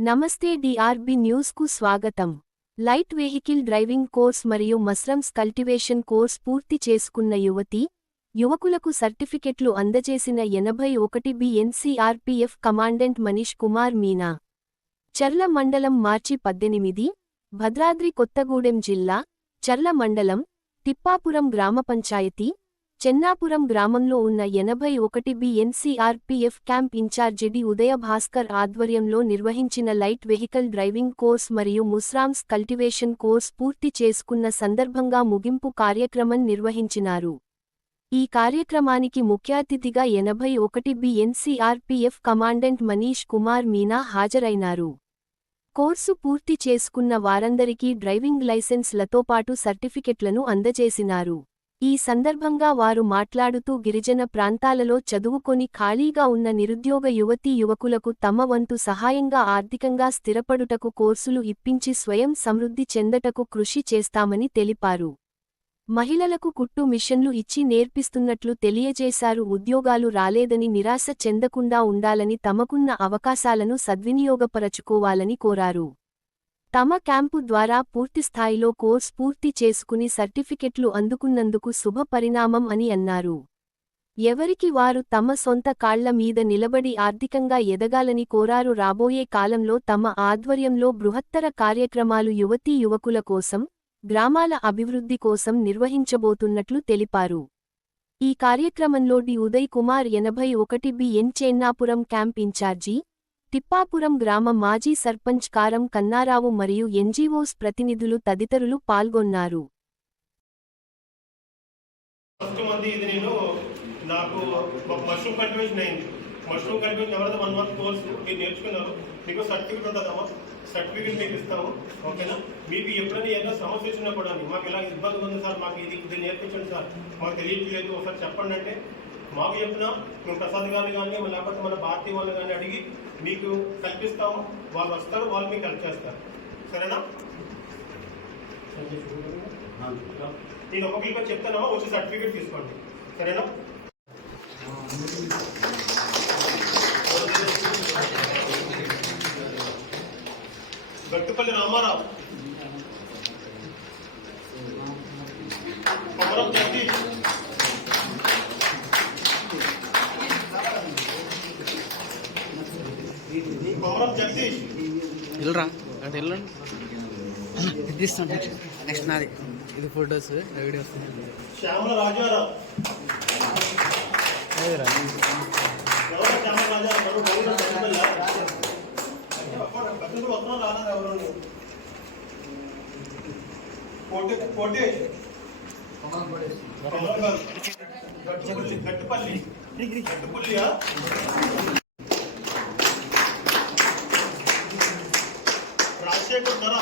నమస్తే డిఆర్బి న్యూస్కు స్వాగతం. లైట్ వెహికల్ డ్రైవింగ్ కోర్స్ మరియు మస్రమ్స్ కల్టివేషన్ కోర్స్ పూర్తి చేసుకున్న యువతి యువకులకు సర్టిఫికెట్లు అందజేసిన ఎనభై ఒకటి B N C R P F commandant Manish Kumar Meena. Charla మండలం మార్చి పద్దెనిమిది భద్రాద్రి కొత్తగూడెం జిల్లా చర్ల మండలం తిప్పాపురం గ్రామ పంచాయతీ చెన్నాపురం గ్రామంలో ఉన్న ఎనభై ఒకటి B N C R P F camp incharge D Uday Bhaskar ఆధ్వర్యంలో నిర్వహించిన లైట్ వెహికల్ డ్రైవింగ్ కోర్స్ మరియు ముస్రామ్స్ కల్టివేషన్ కోర్స్ పూర్తి చేసుకున్న సందర్భంగా ముగింపు కార్యక్రమం నిర్వహించినారు. ఈ కార్యక్రమానికి ముఖ్యాతిథిగా ఎనభై ఒకటి B N C R P F commandant Manish Kumar Meena హాజరైనారు. Course పూర్తి చేసుకున్న వారందరికీ డ్రైవింగ్ లైసెన్స్లతో పాటు సర్టిఫికెట్లను అందజేసినారు. ఈ సందర్భంగా వారు మాట్లాడుతూ గిరిజన ప్రాంతాలలో చదువుకొని ఖాళీగా ఉన్న నిరుద్యోగ యువతీ యువకులకు తమ వంతు సహాయంగా ఆర్థికంగా స్థిరపడుటకు కోర్సులు ఇప్పించి స్వయం సమృద్ధి చెందటకు కృషి చేస్తామని తెలిపారు. మహిళలకు కుట్టు మిషన్లు ఇచ్చి నేర్పిస్తున్నట్లు తెలియజేశారు. ఉద్యోగాలు రాలేదని నిరాశ చెందకుండా ఉండాలని తమకున్న అవకాశాలను సద్వినియోగపరచుకోవాలని కోరారు. తమ క్యాంపు ద్వారా పూర్తిస్థాయిలో కోర్స్ పూర్తి చేసుకుని సర్టిఫికెట్లు అందుకున్నందుకు శుభ పరిణామం అని అన్నారు. ఎవరికి వారు తమ సొంత కాళ్ళ మీద నిలబడి ఆర్థికంగా ఎదగాలని కోరారు రాబోయే కాలంలో తమ ఆధ్వర్యంలో బృహత్తర కార్యక్రమాలు యువతీ యువకుల కోసం గ్రామాల అభివృద్ధి కోసం నిర్వహించబోతున్నట్లు తెలిపారు. ఈ కార్యక్రమంలో డి ఉదయ్ కుమార్ ఎనభై ఒకటి B N Chennapuram camp incharge Thippapuram గ్రామ మాజీ సర్పంచ్ కారం కన్నారావు మరియు ఎన్జీఓస్ ప్రతినిధులు తదితరులు పాల్గొన్నారు. మష్రూమ్ కల్టివేషన్ ఎవరైతే వన్ మంత్ కోర్స్ మీరు నేర్చుకున్నారు మీకు సర్టిఫికేట్ ఉంటుందమ్మా సర్టిఫికేట్ మీకు ఇస్తాము. ఓకేనా మీకు ఎప్పుడైనా ఏదైనా సమస్య వచ్చినా కూడా మాకు ఇలా ఇబ్బంది ఉంది సార్ మాకు ఇది ఇది నేర్పించండి సార్. మాకు తెలియట్లేదు. ఒకసారి చెప్పండి అంటే మాకు చెప్పినా మేము ప్రసాద్ గారిని కానీ లేకపోతే మన పార్టీ వాళ్ళు కానీ అడిగి మీకు కల్పిస్తాము. వాళ్ళు వస్తారు వాళ్ళు మీకు హెల్ప్ చేస్తారు. సరేనా? నేను ఒక పిల్లలు చెప్తానో వచ్చి సర్టిఫికేట్ తీసుకోండి. సరేనా? గట్టుపల్లి రామారావు. కొమరం వెళ్ళరా? అటు వెళ్ళండి. ఇది తీస్తాను నెక్స్ట్ నాది. ఇది ఫొటోస్ వీడియోస్ శ్యామల రాజారావు అదేరా ఎవరు శ్యామల రాజారావు ఎవరు బహుళ గట్టుపల్లి గట్టుపల్లి వస్తున్నాం రాలేదు ఎవరు కోటే కోటే గట్టుపల్లి గట్టుపల్లి గట్టుపల్లియా రాజశేఖర్ ధర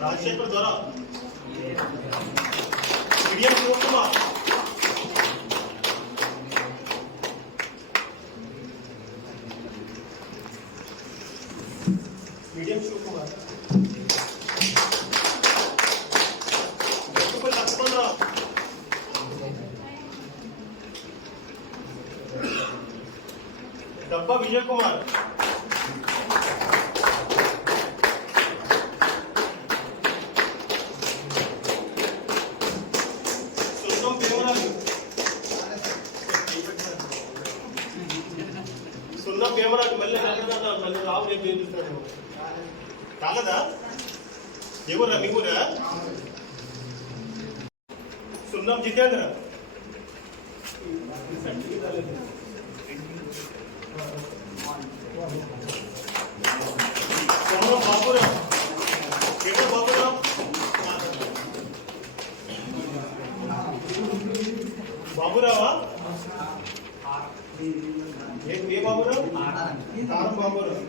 రాజశేఖర్ ద్వారా. మీడియం శివకుమార్ మీడియం శివకుమార్ గట్టుపల్లి లక్ష్మణరావు డబ్బా విజయ్ కుమార్ సున్నం భీమరాజు సున్నం భీమరాజు మళ్ళీ ఎక్కడ మళ్ళీ రావు రేపు చేపిస్తాడు కాలదా ఎవరా మీ ఊరా సున్నాం జితేంద్ర. బాబురావు ఎక్కడ Baburao బాబురావా A A Baburao Taram Baburao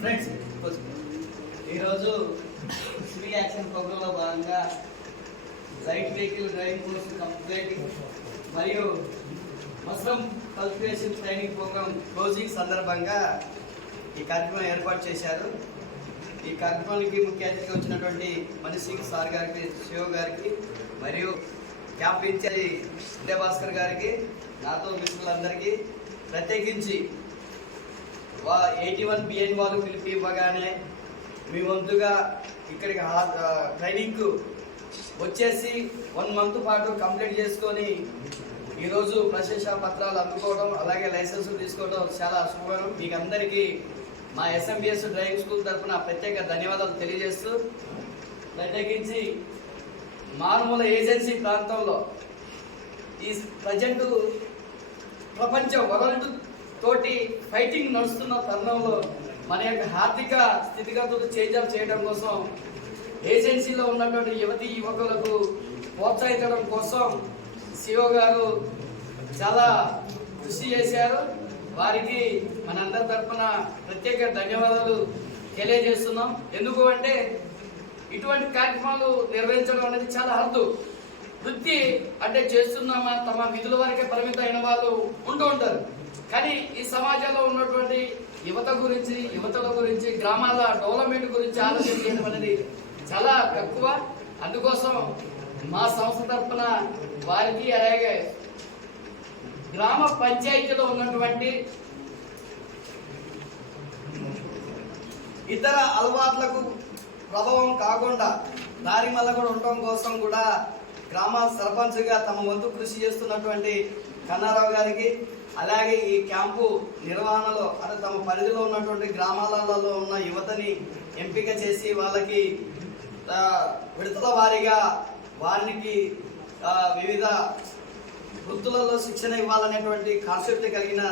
friends ఈరోజు సివిల్ యాక్షన్ ప్రోగ్రాంలో భాగంగా light vehicle driving course complete మరియు mushroom cultivation training program closing సందర్భంగా ఈ కార్యక్రమం ఏర్పాటు చేశారు. ఈ కార్యక్రమానికి ముఖ్య అతిథిగా వచ్చినటువంటి మణి సింగ్ సార్ గారికి శివ గారికి మరియు క్యాంప్ ఇన్ఛార్జి విజయభాస్కర్ గారికి నాతో మిత్రులందరికీ ప్రత్యేకించి వా ఎయిటీ వన్ బిఎన్ వాళ్ళు పిలిపి ఇవ్వగానే మీ వంతుగా ఇక్కడికి ట్రైనింగ్ ట్రైనింగ్కు వచ్చేసి వన్ మంత్ పాటు కంప్లీట్ చేసుకొని ఈరోజు ప్రశంసా పత్రాలు అందుకోవడం అలాగే లైసెన్సులు తీసుకోవడం చాలా శుభం మీకు అందరికీ మా ఎస్ఎంబిఎస్ డ్రైవింగ్ స్కూల్ తరఫున ప్రత్యేక ధన్యవాదాలు తెలియజేస్తూ ప్రత్యేకించి మారుమూల ఏజెన్సీ ప్రాంతంలో ఈ ప్రజెంట్ ప్రపంచం వరల్డ్ తోటి ఫైటింగ్ నడుస్తున్న తరుణంలో మన యొక్క ఆర్థిక స్థితిగతులు చేంజ్ అప్ చేయడం కోసం ఏజెన్సీలో ఉన్నటువంటి యువతి యువకులకు ప్రోత్సహించడం కోసం సిఓ గారు చాలా కృషి చేశారు. వారికి మనందరి తరఫున ప్రత్యేక ధన్యవాదాలు తెలియజేస్తున్నాం. ఎందుకు అంటే ఇటువంటి కార్యక్రమాలు నిర్వహించడం అనేది చాలా అర్థం వృత్తి అంటే చేస్తున్నామా తమ విధుల వరకే పరిమితం అయిన వాళ్ళు ఉంటూ ఉంటారు. కానీ ఈ సమాజంలో ఉన్నటువంటి యువత గురించి యువతల గురించి గ్రామాల డెవలప్మెంట్ గురించి ఆలోచన చేయడం అనేది చాలా తక్కువ. అందుకోసం మా సంస్థ తరఫున వారికి అలాగే గ్రామ పంచాయతీలో ఉన్నటువంటి ఇతర అలవాట్లకు ప్రభావం కాకుండా దారి మల్ల కూడా ఉండటం కోసం కూడా గ్రామ సర్పంచ్గా తమ వంతు కృషి చేస్తున్నటువంటి కన్నారావు గారికి అలాగే ఈ క్యాంపు నిర్వహణలో అంటే తమ పరిధిలో ఉన్నటువంటి గ్రామాలలో ఉన్న యువతని ఎంపిక చేసి వాళ్ళకి విడతల వారీగా వారికి వివిధ వృత్తులలో శిక్షణ ఇవ్వాలనేటువంటి కాన్సెప్ట్ కలిగిన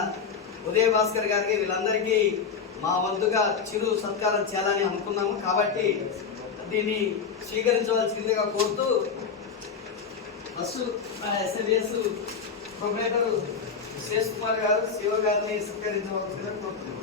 ఉదయ భాస్కర్ గారికి వీళ్ళందరికీ మా వంతుగా చిరు సత్కారం చేయాలని అనుకున్నాము. కాబట్టి దీన్ని స్వీకరించవలసిందిగా కోరుతూ first SMS proprietor Sesh Kumar గారు శివ గారిని స్వీకరించవలసిందిగా కోరుతున్నాం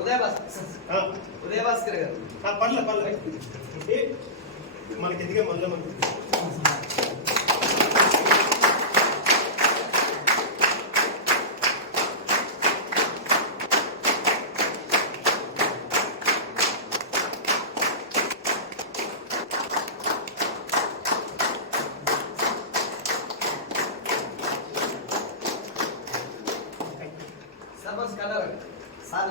ఉదయ భాస్కర్ ఉదయ భాస్కర్ గారు. మనకి ఎదిగే మళ్ళీ మనకి sarpanch colour sir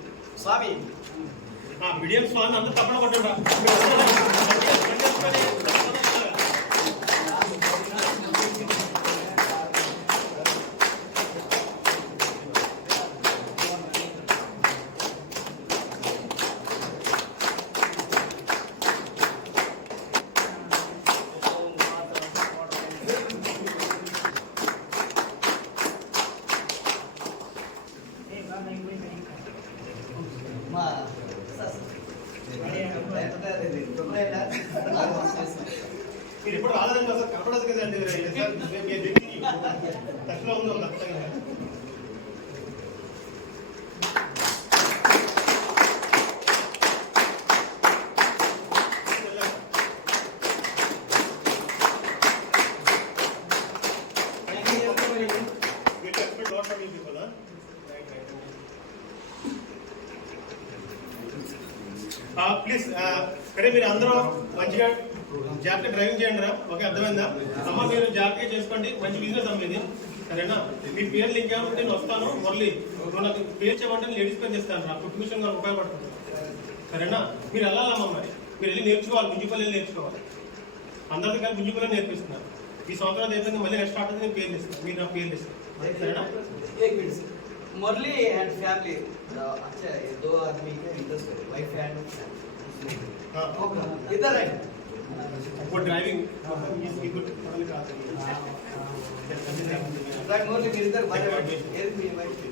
స్వామి ఆ, మీడియం స్వామి అంతా తప్పన కొట్టండి మీరు ఎప్పుడు రాలేదండి సార్ కనపడదు కదండి తక్కువ ఉందో ప్లీజ్ సరే మీరు అందరూ మంచిగా జాగ్రత్త డ్రైవింగ్ చేయండి రా ఓకే అర్థమైందా అమ్మ మీరు జాగ్రత్తగా చేసుకోండి మంచి బిజినెస్ అమ్మ ఇది సరేనా మీ పేర్లు ఇంకేమంటే నేను వస్తాను మురళి నువ్వు నాకు పేరు చెప్పంటే నేను లేడీస్ పేరు చేస్తాను నా కుటుంబ విషయం కూడా ఉపయోగపడుతుంది సరేనా మీరు వెళ్ళాలమ్మా మరి మీరు వెళ్ళి నేర్చుకోవాలి గుంజిపల్లి వెళ్ళి నేర్చుకోవాలి అందరితో కలిసి గుంజిపల్లి నేర్పిస్తున్నారు ఈ సంవత్సరం అయిపోయింది మళ్ళీ నెక్స్ట్ స్టార్ట్ అయితే నేను పేర్లు ఇస్తాను మీరు నాకు పేర్లు ఇస్తాను సరేనా एक मिनट से मुरली एंड फैमिली अच्छा ये दो आदमी के इंटरेस्ट है वाइफ एंड नहीं इधर है वो ड्राइविंग इधर मोर इधर भाई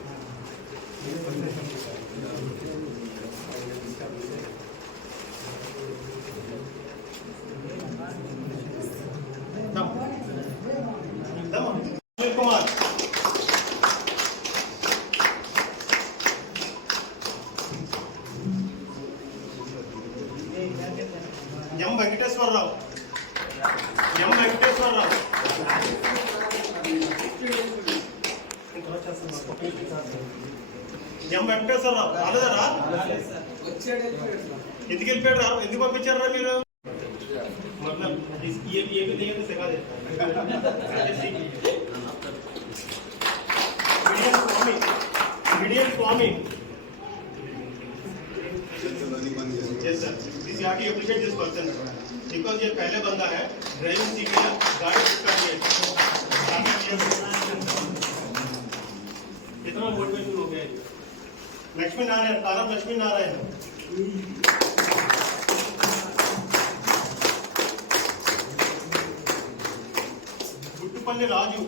ఎం వెంకటేశ్వరరావు ఎం వెంకటేశ్వరరావు రాలేదరా ఎందుకు వెళ్ళిపోయాడు రా ఎందుకు పంపించారా మీరు मतलब इस ये ये भी नहीं है तो सिखा देता medium Swami medium Swami yes sir this you have to appreciate this person because ये पहले बंदा है ड्राइविंग सीख लिया गाड़ी स्टार्ट किया कितना मोटिवेशन हो गया ये। लक्ष्मी नारायण तारम लक्ष्मी नारायण గుట్టుపల్లి రాజు